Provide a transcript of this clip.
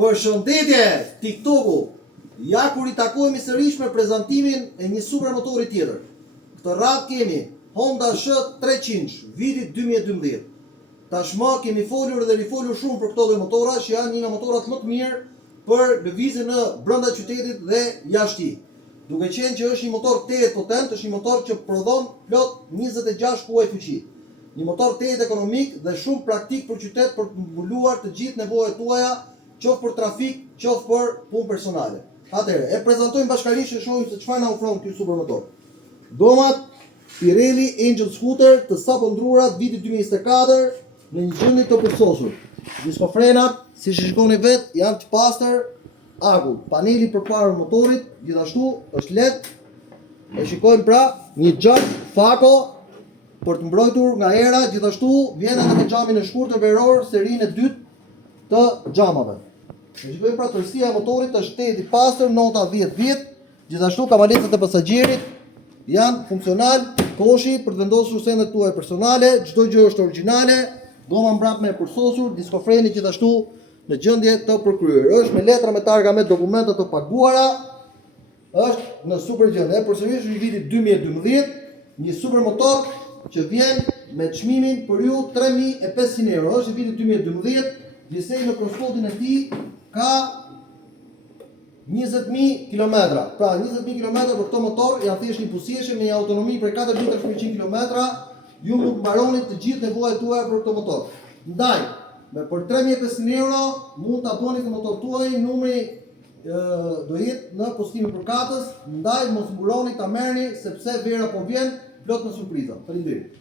Përshëndetje, TikToku. Ja kur I takojmë sërish me prezantimin e një supermotori tjetër. Këtë radhë kemi Honda S300 vitit 2012. Tashmë kemi folur dhe rifolur shumë për këto lloj motora që janë një nga motorat më të mirë për lëvizje në brenda qytetit dhe jashtë tij. Duke qenë që është një motor tejet potent, është një motor që prodhon plot 26 kuaj fuqi. Një motor tejet ekonomik dhe shumë praktik për qytet për të mbuluar të gjithë nevojat tuaja, qoftë për trafik, qoftë për punë personale. Atëherë, e prezantojmë bashkërisht e shohim se çfarë na ofron ky supermotor. Gomat Pirelli Angel Scooter të sapo ndruara vitit 2024 në një gjendje të përsoshur. Diskofrenat, siç e shikoni vet, janë të pastër, akull. Paneli përpara motorit gjithashtu është LED. E shikojmë pra një xham Fako për të mbrojtur nga era, gjithashtu vjen edhe me xhamin e shkurtër veror serinë e dytë të xhamave. Ne shikojmë pra tërësia e motorit është tejet I pastër, nota 10-10, gjithashtu kamalecët e pasagjerit janë funksional, koshi për të vendosur sendet tuaja personale, çdo gjë është origjinale, goma mbrapme e përsosur, diskofreni gjithashtu në gjendje të përkryer. Është me letra me targa me dokumenta të paguara, është në super gjendje. Përsërisht është I vitit 2012, një supermotor që vjen me çmimin për ju 3.500 euro. Është I vitit 2012, gjithsej në prospektin e tij ka 20.000 km. Pra 20.000 km për këtë motor janë thjesht një buzëqeshje me një autonomi prej 4.300 km. Ju mund të mbaroni të gjithë nevojat tuaja për këtë motor. Ndaj, me për 3.500 euro mund ta bëni këtë motor tuaj, numri do jetë në postimin përkatës. Ndaj mos mbuloni ta merrni sepse vera po vjen plot me surpriza. Faleminderit.